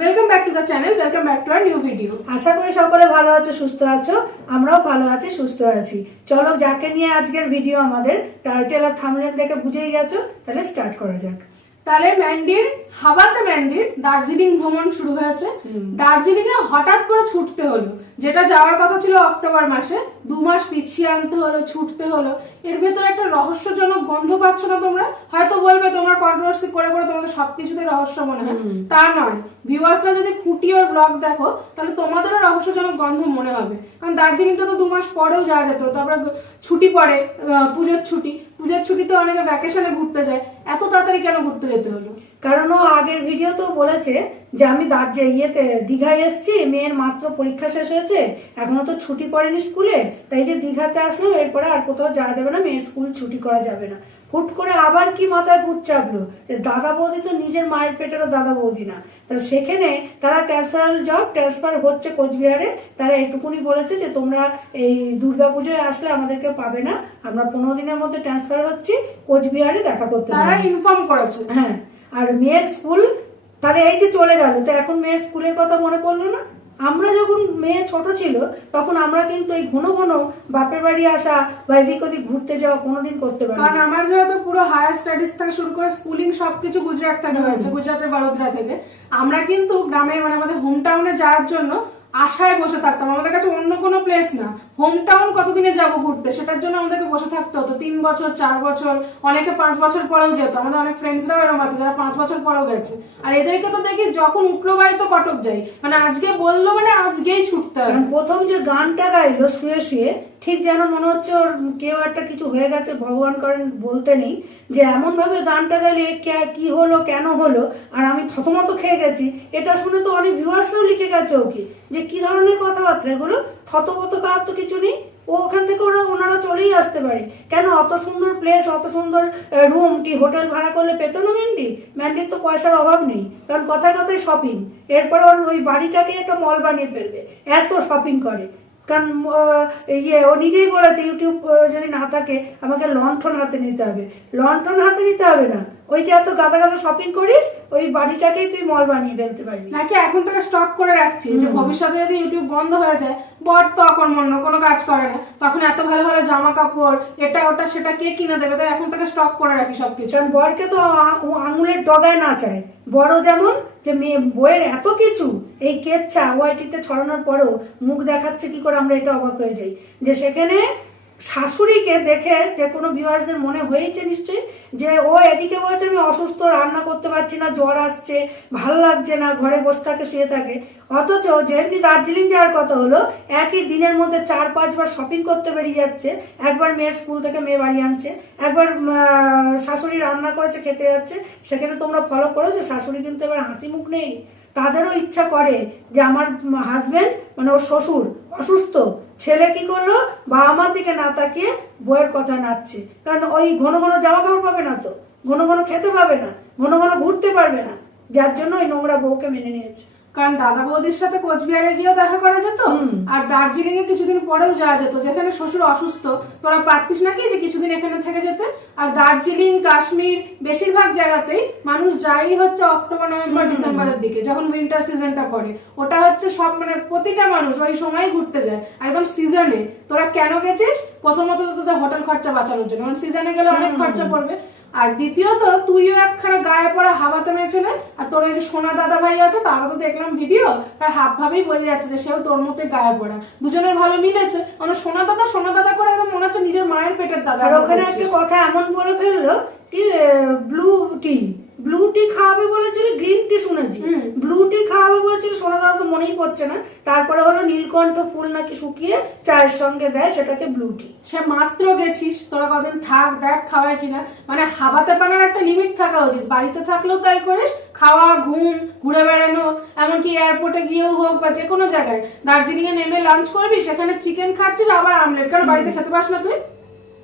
Welcome back to the channel, welcome back to our new video. আশা করি সকলে ভালো আছো, সুস্থ আছো। আমরাও ভালো আছি, সুস্থ আছি। চলো, যাকে নিয়ে আজকের ভিডিও আমাদের টাইটেল আর থাম্বনেল দেখে বুঝেই গেছো, তাহলে স্টার্ট করা যাক। তাহলে হাওয়াতে ম্যান্ডির দার্জিলিং ভ্রমণ শুরু হয়েছে। দার্জিলিং এ হঠাৎ করে ছুটতে হলো, যেটা যাওয়ার কথা ছিল অক্টোবর মাসে, 2 মাস পিছিয়ে আনতে হলো, ছুটতে হলো। এর ভেতরে একটা রহস্যজনক গন্ধ পাচ্ছ না তোমরা? হয়তো বলবে তোমরা কন্ট্রোভার্সি করে করে তোমাদের সবকিছুতে রহস্য মনে হয়, তা নয়। ভিউয়ার্সরা যদি খুঁটি ওর ব্লগ দেখো, তাহলে তোমাদেরও রহস্যজনক গন্ধ মনে হবে। কারণ দার্জিলিংটা তো 2 মাস পরেও যাওয়া যেত, তারপরে ছুটি পড়ে, পুজোর ছুটিতে অনেকে ভ্যাকেশনে ঘুরতে যায়। এত তাড়াতাড়ি কেন ঘুরতে যেতে হলো? কারণ ও আগের ভিডিওতেও বলেছে যে আমি দীঘায় এসেছি, মেয়ের মাত্র পরীক্ষা শেষ হয়েছে, এখনো তো ছুটি পড়েনি স্কুলে, তাই যে দীঘাতে আসলাম, এরপরে আর কোথাও যাওয়া যাবে না, মেয়ের স্কুল ছুটি করা যাবে না। হুট করে আবার কি মাথায় ভূত চাপলো যে দাদা বৌদি তো নিজের মায়ের পেটেরও দাদা বৌদি না। তো সেখানে তারা ট্রান্সফার হচ্ছে কোচবিহারে। তারা এটুকুনি বলেছে যে তোমরা এই দুর্গাপুজোয় আসলে আমাদেরকে পাবে না, আমরা 15 দিনের মধ্যে ট্রান্সফার হচ্ছি, কোচবিহারে দেখা করতে তারা ইনফর্ম করেছে। হ্যাঁ, আর মেয়ের স্কুল তাহলে এই যে চলে গেল, তো এখন মেয়ের স্কুলের কথা মনে পড়লো না? আমরা যখন মেয়ে ছোট ছিল তখন আমরা কিন্তু এই ঘন ঘন বাপের বাড়ি আসা বা এদিক ওদিক ঘুরতে যাওয়া কোনোদিন করতে পারি। কারণ আমার যেহেতু পুরো হায়ার স্টাডিজ থেকে শুরু করে স্কুলিং সবকিছু গুজরাট থেকে হয়েছে, গুজরাটের বড়োদরা থেকে। আমরা কিন্তু গ্রামে মানে আমাদের হোম টাউনে যাওয়ার জন্য আশায় বসে থাকতাম। আমাদের কাছে অন্য কোনো প্লেস না, হোম টাউন কতদিনে যাবো ঘুরতে, সেটার জন্য আমাদেরকে বসে থাকতে হতো 3 বছর 4 বছর, অনেকে 5 বছর পরেও যেত। আমাদের অনেক ফ্রেন্ডসরাও এরকম আছে যারা 5 বছর পরেও গেছে। আর এদেরকে তো দেখি যখন উঠলো বাড়ি তো কটক যাই, মানে আজকে বললো মানে আজকেই ছুটতে হবে। প্রথম যে গানটা গাইলো শুয়ে শুয়ে, ঠিক যেন মনে হচ্ছে ওর কেউ একটা কিছু হয়ে গেছে, ভগবান করেন বলতে নেই, যে এমন ভাবে গানটা গাইলে কি হলো কেন হলো, আর আমি থতমত খেয়ে গেছি। এটা শুনে তো অনেক ভিউয়ার্সরাও লিখে গেছে ওকে, যে কি ধরনের কথাবার্তা এগুলো, থতমত খাওয়ার তো কিছু নেই। ও ওখান থেকে ওনারা চলেই আসতে পারে কেন? অত সুন্দর প্লেস, অত সুন্দর রুম কি হোটেল ভাড়া করলে পেত না ম্যান্ডির তো পয়সার অভাব নেই, কারণ কথায় কথায় শপিং। এরপরে ওর ওই বাড়িটাকে একটা মল বানিয়ে ফেলবে, এত শপিং করে। কারণ ও নিজেই বলেছে ইউটিউব যদি না থাকে আমাকে লণ্ঠন হাতে নিতে হবে। লণ্ঠন হাতে নিতে হবে না, ওই যে এত গাদা গাদা শপিং করিস, ওই বাড়িটাকেই তুই মল বানিয়ে ফেলতে পারবি। নাকি এখন থেকে স্টক করে রাখছি যে ভবিষ্যতে যদি ইউটিউব বন্ধ হয়ে যায়, বর তো অকর্মণ্য, কোনো কাজ করে না, তখন এত ভালো ভালো জামা কাপড় এটা ওটা সেটা কে কিনে দেবে? তাই এখন থেকে স্টক করে রাখি সবকিছু। কারণ বরকে তো আঙুলের ডগায় না চায়। বড় যেমন যে মেয়ে বইয়ের এত কিছু, এই কেচ্ছা ওয়াইটিতে ছড়ানোর পরেও মুখ দেখাচ্ছে কি করে, আমরা এটা অবাক হয়ে যাই। যে সেখানে শাশুড়িকে দেখে যে কোনো ভিউয়ার্সদের মনে হয়েছে নিশ্চয়ই যে ও এদিকে বলছে আমি অসুস্থ, রান্না করতে পারছি না, জ্বর আসছে, ভালো লাগছে না, ঘরে বসে থাকে, শুয়ে থাকে। অথচ যেমনি দার্জিলিং যাওয়ার কথা হলো, একই দিনের মধ্যে 4-5 বার শপিং করতে বেরিয়ে যাচ্ছে। একবার মেয়ের স্কুল থেকে মেয়ে বাড়ি আনছে, একবার শাশুড়ি রান্না করেছে খেতে যাচ্ছে। সেখানে তোমরা ফলো করেছো, শাশুড়ি কিন্তু এবার হাসি মুখ নেই। তাদেরও ইচ্ছা করে যে আমার হাজবেন্ড মানে ওর শ্বশুর অসুস্থ, ছেলে কি করলো, বাবা মার দিকে না তাকিয়ে বইয়ের কথা নাচছে। কারণ ওই ঘন ঘন জামা কাপড় পাবে না, তো ঘন ঘন খেতে পাবে না, ঘন ঘন ঘুরতে পারবে না, যার জন্য ওই নোংরা বউকে মেনে নিয়েছে। কারণ দাদা বৌদির সাথে কোচবিহারে গিয়েও দেখা করা যেত, আর দার্জিলিং এ কিছুদিন পরেও যাওয়া যেত। যেখানে শ্বশুর অসুস্থ, তোরা পারতিস নাকি যে কিছুদিন এখানে থেকে যেতে? আর দার্জিলিং, কাশ্মীর, বেশিরভাগ জায়গাতেই মানুষ যাই হচ্ছে অক্টোবর নভেম্বর ডিসেম্বরের দিকে, যখন উইন্টার সিজনটা পড়ে। ওটা হচ্ছে সব মানে প্রতিটা মানুষ ওই সময় ঘুরতে যায়, একদম সিজনে। তোরা কেন গেছিস? প্রথমত তো তোদের হোটেল খরচা বাঁচানোর জন্য, কারণ সিজনে গেলে অনেক খরচা পড়বে। আর দ্বিতীয়ত তুইও একখানা গায়ে পড়া হাওয়াতে মেয়েছিলে, আর তোর এই যে সোনা দাদা ভাই আছে তারও তো দেখলাম ভিডিও, তার হাব ভাবেই বোঝা যাচ্ছে যে সেও তোর মতোই গায়ে পড়া। দুজনের ভালো মিলেছে, মানে সোনা দাদা করে একদম মনে হচ্ছে নিজের মায়ের পেটের দাদা। আর ওখানে একটা কথা এমন বলে ফেললো কি ব্লু টি খাওয়াবে বলেছিল, গ্রিন টি শুনেছি, ব্লু টি খাওয়াবে বলেছিল, সোনা দাদা তো মনেই পড়ছে না। তারপরে হলো নীলকণ্ঠ ফুল নাকি শুকিয়ে চায়ের সঙ্গে দেয়, সেটাকে ব্লু টি। সে মাত্র গেছিস, তোরা কদিন থাক, দেখ খাওয়ায় কিনা। মানে হাওয়াতে পানার একটা লিমিট থাকা উচিত। বাড়িতে থাকলেও তাই করিস, খাওয়া, ঘুম, ঘুরে বেড়ানো, এমনকি এয়ারপোর্টে গিয়েও হোক বা যে কোনো জায়গায়। দার্জিলিং এ নেমে লাঞ্চ করবি, সেখানে চিকেন খাচ্ছিস আবার আমলেট, কারণ বাড়িতে খেতে পাস না তুই।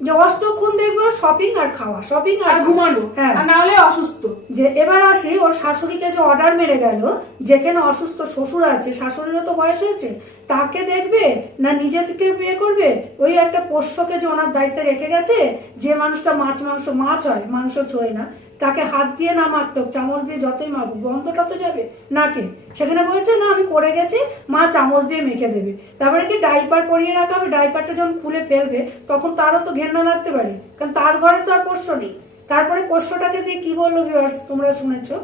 যে অষ্টক্ষণ দেখবো শপিং আর খাওয়া, শপিং আর ঘুমানো, হ্যাঁ, আর না হলে অসুস্থ। যে এবার আসি ওর শাশুড়িকে যে অর্ডার মেরে গেল, যেখানে অসুস্থ শ্বশুর আছে, শাশুড়িরও তো বয়স হয়েছে, তাকে দেখবে না নিজে থেকে বিয়ে করবে? ওই একটা পোষ্যকে যে ওনার দায়িত্বে রেখে গেছে, যে মানুষটা মাছ হয়, মাংস ছোঁয় না, তাকে হাত দিয়ে না মারতো, চামচ দিয়ে যতই মারুক গন্ধটা তো যাবে নাকে। সেখানে বলছে না আমি করে গেছি, মা চামচ দিয়ে মেখে দেবে। তারপরে কি ডাইপার পরিয়ে রাখা হবে, ডাইপারটা যখন খুলে ফেলবে তখন তারও তো ঘেন্না লাগতে পারে, কারণ তার ঘরে তো আর পোষ্য নেই। তারপরে পোষ্যটাকে দিয়ে কি বললো ভিউয়ার্স, তোমরা শুনেছো,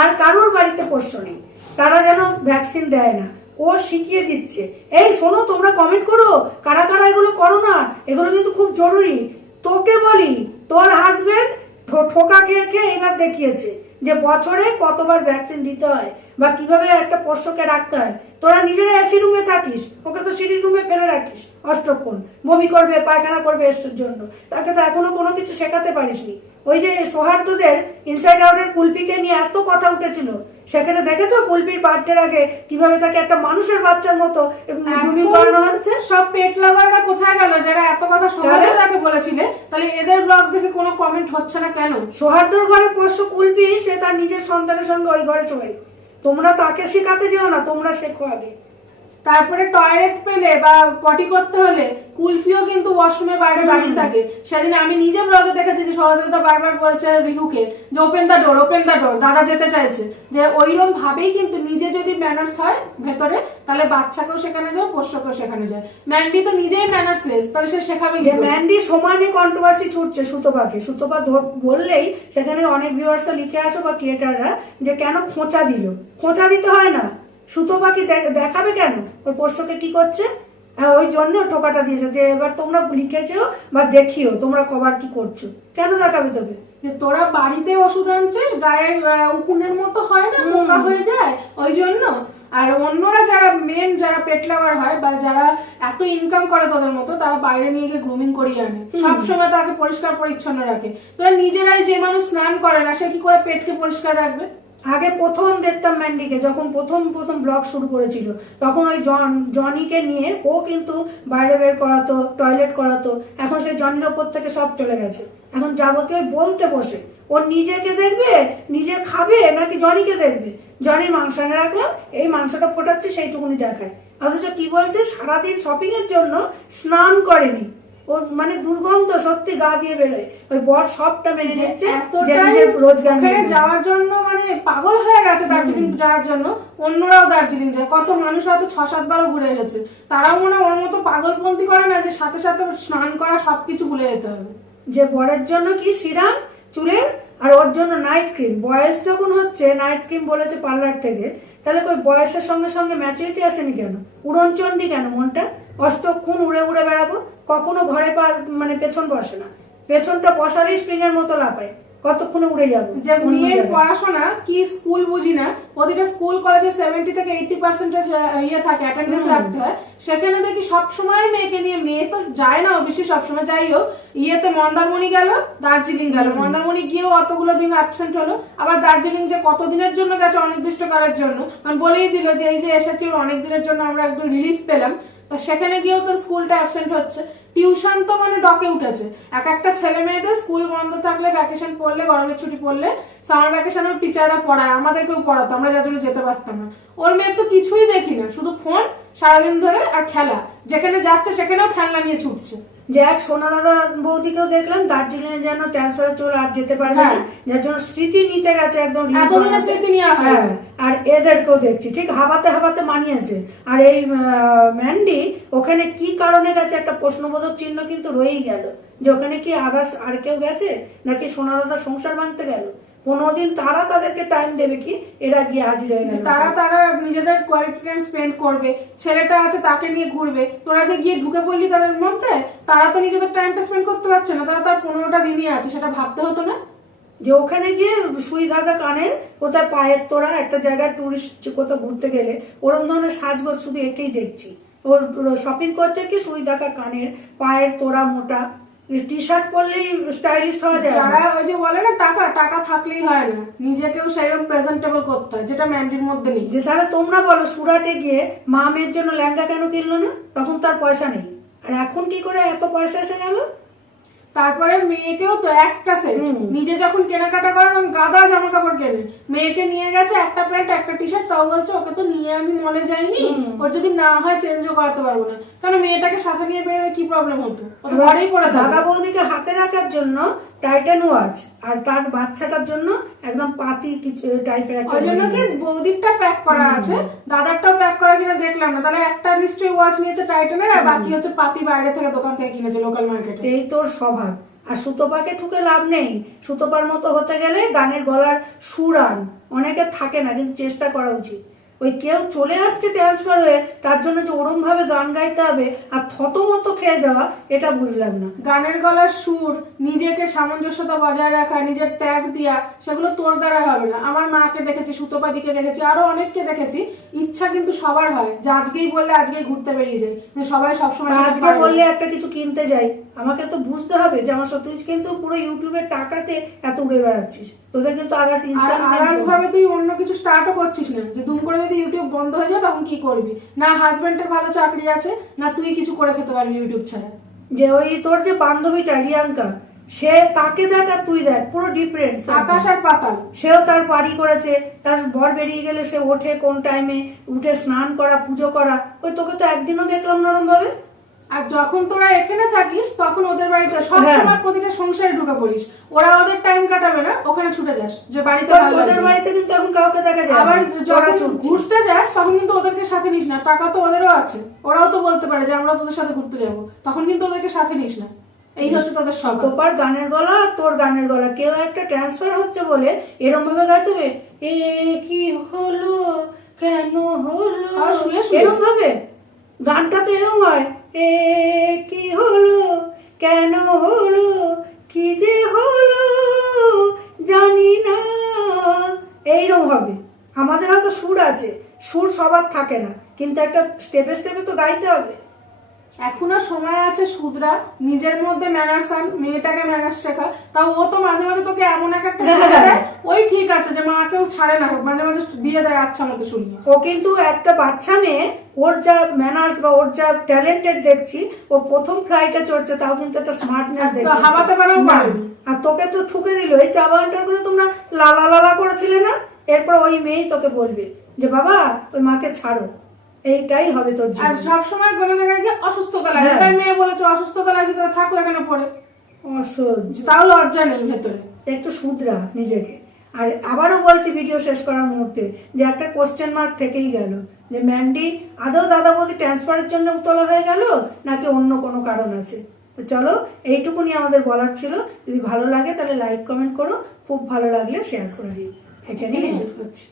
আর কারোর বাড়িতে পোষ্য নেই, তারা যেন ভ্যাকসিন দেয় না। ও শিখিয়ে দিচ্ছে, এই শোনো তোমরা কমেন্ট করো কারা কারা এগুলো করো না, এগুলো কিন্তু খুব জরুরি। তোকে বলি, তোর হাজবেন্ড ঠোকা খেয়ে খেয়ে এবার দেখিয়েছে যে বছরে কতবার ভ্যাকসিন দিতে হয় বা কিভাবে একটা পোষ্যকে রাখতে হয়। তোরা নিজেরা এসি রুমে থাকিস, ওকে তো সিঁড়ি রুমে ফেলে রাখিস অষ্টক্ষণ, বমি করবে পায়খানা করবে এসের জন্য, তাকে তো এখনো কোনো কিছু শেখাতে পারিসনি। ওই যে সৌহার্দ্যদের ইনসাইড আউটের কুলপিকে নিয়ে এত কথা উঠেছিল, সেখানে দেখেছো কুলপির বার্থডের আগে কিভাবে তাকে একটা মানুষের বাচ্চার মতো গ্রুমিং করানো হচ্ছে। সব পেট লাভাররা কোথায় গেল যারা এত কথা সৌহার্দ্যকে বলেছিলে? তাহলে এদের ব্লগ দেখে কোনো কমেন্ট হচ্ছে না কেন? সৌহার্দ্যর ঘরে পোষ্য কুলপি, সে তার নিজের সন্তানের সঙ্গে ওই ঘরে শোয়। তোমরা তাকে শেখাতে যেও না, তোমরা শেখো আগে। তারপরে টয়লেট পেলে বা পটি করতে হলে কুলফিও কিন্তু ওয়াশরুমে বাইরে দাঁড়িয়ে থাকে। সেদিন আমি নিজে ব্লগে দেখেছি যে সহদ্রতা বারবার বলছে রিহুকে যে ওপেন দা ডোর, ওপেন দা ডোর, দাদা যেতে চাইছে। যে ওইরকম ভাবেই কিন্তু নিজে যদি ম্যানার্স হয় ভেতরে, তাহলে বাচ্চাকেও সেখানে যায়, পোষ্যকেও সেখানে যায়। ম্যান্ডি তো নিজেই ম্যানার্সলেস, তাহলে সে শেখাবে কি? ম্যান্ডি সমানে কন্ট্রোভার্সি ছুটছে সুতোপাকে। সুতোপা বললেই সেখানে অনেক ভিউয়ার্সরা লিখে আসো বা ক্রিয়েটাররা যে কেন খোঁচা দিল। খোঁচা দিতে হয় না, সুতোপা কি দেখাবে কেন ওর পোষ্যকে কি করছে? হ্যাঁ, ওই জন্য ঠোকাটা দিয়েছে যে এবার তোমরা লিখেছো বা দেখিও তোমরা কবার কি করছো, কেন দেখাবে তোকে? যে তোরা বাড়িতে ওষুধ আনছিস, গায়ের উকুনের মতো হয় না, পোকা হয়ে যায় ওই জন্য। আর অন্যরা যারা মেন যারা পেট লাভার হয় বা যারা এত ইনকাম করে তোদের মতো, তারা বাইরে নিয়ে গিয়ে গ্রুমিং করিয়ে আনে, সবসময় তাকে পরিষ্কার পরিচ্ছন্ন রাখে। তোরা নিজেরাই যে মানুষ স্নান করে না, সে কি করে পেটকে পরিষ্কার রাখবে? আগে প্রথম দেখতাম ম্যান্ডিকে যখন প্রথম ব্লগ শুরু করেছিল, তখন ওই জনিকে নিয়ে ও কিন্তু বাইরে বের করাতো, টয়লেট করাতো। এখন সেই জনির ওপর থেকে সব চলে গেছে, এখন যাবতীয় বলতে বসে ও নিজেকে দেখবে, নিজে খাবে নাকি জনিকে দেখবে। জনির মাংস এনে রাখলাম, এই মাংসটা ফোটাচ্ছে সেইটুকুনি দেখায়, অথচ কি বলছে সারাদিন শপিং এর জন্য স্নান করেনি। ওর মানে দুর্গন্ধ সত্যি গা দিয়ে বেরোয়। ওই বর সবটা মেনে নিচ্ছে যে নিজের রোজগার যাওয়ার জন্য মানে পাগল হয়ে গেছে দার্জিলিং যাওয়ার জন্য। অন্যরাও দার্জিলিং যায়, কত মানুষ হয়তো 6-7 বারও ঘুরে এসেছে, তারাও মনে ওর মতো পাগলপন্থী করে না যে সাথে সাথে স্নান করা সবকিছু ভুলে যেতে হবে। যে বরের জন্য কি সিরাম চুলের, আর ওর জন্য নাইট ক্রিম। বয়স যখন হচ্ছে নাইট ক্রিম বলেছে পার্লার থেকে, তাহলে ওই বয়সের সঙ্গে সঙ্গে ম্যাচুরিটি আসেনি কেন? উড়নচণ্ডী কেন মনটা? অষ্টক্ষণ উড়ে উড়ে বেড়াবো, কখনো ঘরে মানে পেছন বসে না, পেছনটা বসালেই স্প্রিং এর মতো লাফায়, কতক্ষণে উড়ে যাবো। যে মেয়ের পড়াশোনা কি স্কুল বুঝি না, প্রতিটা স্কুল কলেজে 70 থেকে 80% ইয়ে থাকে, অ্যাটেন্ডেন্স রাখতে হয়। সেখানে দেখি সবসময় মেয়েকে নিয়ে, মেয়ে তো যায় না অবশ্যই সবসময়, যাই হোক ইয়েতে মন্দারমণি গেল, দার্জিলিং গেল, মন্দারমণি গিয়েও অতগুলো দিন অ্যাবসেন্ট হলো। আবার দার্জিলিং যে কতদিনের জন্য গেছে অনির্দিষ্টকালের জন্য, কারণ বলেই দিল যে এই যে এসেছি অনেক দিনের জন্য, আমরা একটু রিলিফ পেলাম। তো সেখানে গিয়েও তো স্কুলটা অ্যাবসেন্ট হচ্ছে। টিউশন তো মানে ডকে উঠেছে। এক একটা ছেলে মেয়েদের স্কুল বন্ধ থাকলে, ভ্যাকেশন পড়লে, গরমের ছুটি পড়লে, সামার ভ্যাকেশনেও টিচাররা পড়ায়, আমাদেরকেও পড়াতো, আমরা যার জন্য যেতে পারতাম না। ওর মেয়ের তো কিছুই দেখি না, শুধু ফোন সারাদিন ধরে আর খেলা, যেখানে যাচ্ছে সেখানেও খেলনা নিয়ে ছুটছে। যে এক সোনা দাদা বৌদিকেও দেখলাম দার্জিলিং এ যেন ট্রান্সফার চলে আর যেতে পারবে না, যার জন্য স্মৃতি নিতে গেছে একদম। স্মৃতি নিয়ে আর এদেরকেও দেখছি ঠিক হাবাতে হাবাতে মানিয়েছে। আর এই ম্যান্ডি ওখানে কি কারণে গেছে একটা প্রশ্নবোধক চিহ্ন কিন্তু রয়েই গেল, যে ওখানে কি আদার্স আর কেউ গেছে নাকি সোনা দাদা সংসার ভাঙতে গেল। 15 দিন তারা তাদেরকে টাইম দেবে কি, এরা গিয়ে হাজির হয়ে গেল। তারা নিজেদের কোয়ালিটি টাইম স্পেন্ড করবে, ছেলেটা আছে তাকে নিয়ে ঘুরবে। তোরা যে গিয়ে ঢুকে পড়লি তাদের মধ্যে, তারা তো নিজেদের টাইমটা স্পেন্ড করতে পারছে না, তারা তার 15টা দিনই আছে, সেটা ভাবতে হতো না? যে ওখানে গিয়ে সুই ধাগা কানের, কোথায় পায়ের তোরা, একটা জায়গায় টুরিস্ট কোথাও ঘুরতে গেলে ওরকম ধরনের সাজগোজ শুধু একেই দেখছি। ওর শপিং করতে কি সুই ধাগা কানের, পায়ের তোরা মোটা, টি শার্ট পরলেই স্টাইলিশ হওয়া যায়। যারা ওই যে বলে না টাকা থাকলেই হয় না, নিজেকেও সেরকম প্রেজেন্টেবল করতে হয়, যেটা ম্যান্ডির মধ্যে নেই। তাহলে তোমরা বলো সুরাটে গিয়ে মা মেয়ের জন্য লেহেঙ্গা কেন কিনলো না? তখন তার পয়সা নেই, আর এখন কি করে এত পয়সা এসে গেল? তারপরে মেয়েকেও তো একটা সেট, নিজে যখন কেনাকাটা করে তখন গাদা জামা কাপড় কেনে, মেয়েকে নিয়ে গেছে একটা প্যান্ট একটা টি শার্ট, তাও বলছে ওকে তো নিয়ে আমি মলে যাইনি, ওর যদি না হয় চেঞ্জও করাতে পারবো না। কারণ মেয়েটাকে সাথে নিয়ে বেরোলে কি প্রবলেম হতো, ও তো ঘরেই পড়ে থাকবে। দাদা বৌদিকে হাতে রাখার জন্য টাইটান ওয়াচ, আর তার বাচ্চাটার জন্য একদম পাতি টাইপের একটা, ওই জন্য কি বৌদিরটা প্যাক করা আছে, দাদারটাও প্যাক করা কিনা দেখলাম না। তাহলে একটা নিশ্চয়ই ওয়াচ নিয়েছে টাইটানের, আর বাকি হচ্ছে পাতি বাইরে থেকে দোকান থেকে কিনেছে লোকাল মার্কেটে। এই তোর স্বভাব। আর সুতোপাকে ঠুকে লাভ নেই, সুতোপার মতো হতে গেলে গানের গলার সুর আন, অনেকে থাকে না, কিন্তু চেষ্টা করা উচিত। ওই কেউ চলে আসছে ট্রান্সফার হয়ে, তার জন্য যে ওরম ভাবে গান গাইতে হবে আর থতমতো খেয়ে যাওয়া, এটা বুঝলাম না। গানের গলার সুর, নিজেকে সামঞ্জস্যতা বজায় রাখা, নিজের ত্যাগ দিয়া, সেগুলো তোর দ্বারা হবে না। আমার মাকে দেখেছি, সুতোপাদিকে দেখেছি, আরো অনেককে দেখেছি। ইচ্ছা কিন্তু সবার হয় যে আজকেই বললে আজকেই ঘুরতে বেরিয়ে যায়, সবাই সবসময় আজকে বললে একটা কিছু কিনতে যাই, আমাকে তো বুঝতে হবে যে আমার তুই কিন্তু পুরো ইউটিউবের টাকাতে এত উড়ে বেড়াচ্ছিস, তোদের কিন্তু আদার্স ভাবে তুই অন্য কিছু স্টার্টও করছিস না, যে দুম করে যদি ইউটিউব বন্ধ হয়ে যায় তখন কি করবি? না হাজবেন্ডের ভালো চাকরি আছে, না তুই কিছু করে খেতে পারবি ইউটিউব ছাড়া। যে ওই তোর যে বান্ধবীটা রিয়াঙ্কা, সে তাকে দেখ আর তুই দেখ, পুরো ডিফারেন্স, আকাশ আর পাতাল। সেও তার বাড়ি করেছে, তার বর বেরিয়ে গেলে সে ওঠে কোন টাইমে, উঠে স্নান করা, পুজো করা। ওই তোকে তো একদিনও দেখলাম নরম ভাবে। আর যখন তোরা এখানে থাকিস তখন ওদের বাড়িতে সবসময় প্রতিটা সংসারে ঢুকে পড়িস, ওরা ওদের টাইম কাটাবে না, ওখানে ছুটে যাস যে বাড়িতে ভালো লাগছে। তোদের বাড়িতে কিন্তু এখন কাউকে দেখা যায় না। আবার যখন ঘুরতে যাস তখন কিন্তু ওদেরকে সাথে নিস না, টাকা তো ওদেরও আছে, ওরাও তো বলতে পারে যে আমরা তোদের সাথে ঘুরতে যাবো, তখন কিন্তু ওদেরকে সাথে নিস না। এই হচ্ছে তোদের সব। তোপার গানের গলা আর তোর গানের গলা, কেউ একটা ট্রান্সফার হচ্ছে বলে এরকম ভাবে গাইতে হবে, এ কি হলো কেন হলো, এরকম ভাবে গানটা তো এরকম হয়, এ কি হলো কেন হলো কি যে হলো জানি না, এইরকম হবে। আমাদের হয়তো সুর আছে, সুর সবার থাকে না, কিন্তু একটা স্টেপে স্টেপে তো গাইতে হবে। এখনো সময় আছে সুদরা, নিজের মধ্যে ম্যানার্স আন, মেয়েটাকে ম্যানার্স শেখা। তাও ও তো মাঝে মাঝে তোকে এমন একটা দেয়, ওই ঠিক আছে যে মাকেও ছাড়ে না, মাঝে মাঝে দিয়ে দেয় আচ্ছা মতো শুনিয়ে। ও কিন্তু একটা বাচ্চা মেয়ে, ওর যা ম্যানার্স বা ওর যা ট্যালেন্টেড দেখছি, ও প্রথম ফ্লাইটে চড়ছে, তাও কিন্তু একটা স্মার্টনেস দেখছি। হাওয়াতে পারেও পারেনি। আর তোকে তো ঠুকে দিল, এই চা বাগানটার করে তোমরা লালা লালা করেছিলে না, এরপর ওই মেয়েই তোকে বলবে যে বাবা ওই মাকে ছাড়ো, এইটাই হবে তোর জীবন। আর সবসময় কোনো জায়গায় গিয়ে অসুস্থতা লাগে, তাই মেয়ে বলেছে অসুস্থতা লাগে, তাহলে থাকো এখানে পড়ে, অসহ্য। তাও লজ্জা নেই ভেতরে। একটু শুধরা নিজেকে। আর আবারও বলছি ভিডিও শেষ করার মুহূর্তে, যে একটা কোশ্চেন মার্ক থেকেই গেল, যে ম্যান্ডি আদৌ দাদা বৌদি ট্রান্সফারের জন্য তোলা হয়ে গেল নাকি অন্য কোনো কারণ আছে। তো চলো, এইটুকুনি আমাদের বলার ছিল। যদি ভালো লাগে তাহলে লাইক কমেন্ট করো, খুব ভালো লাগলে শেয়ার করে দিও। এখানেই হেল্প করছি।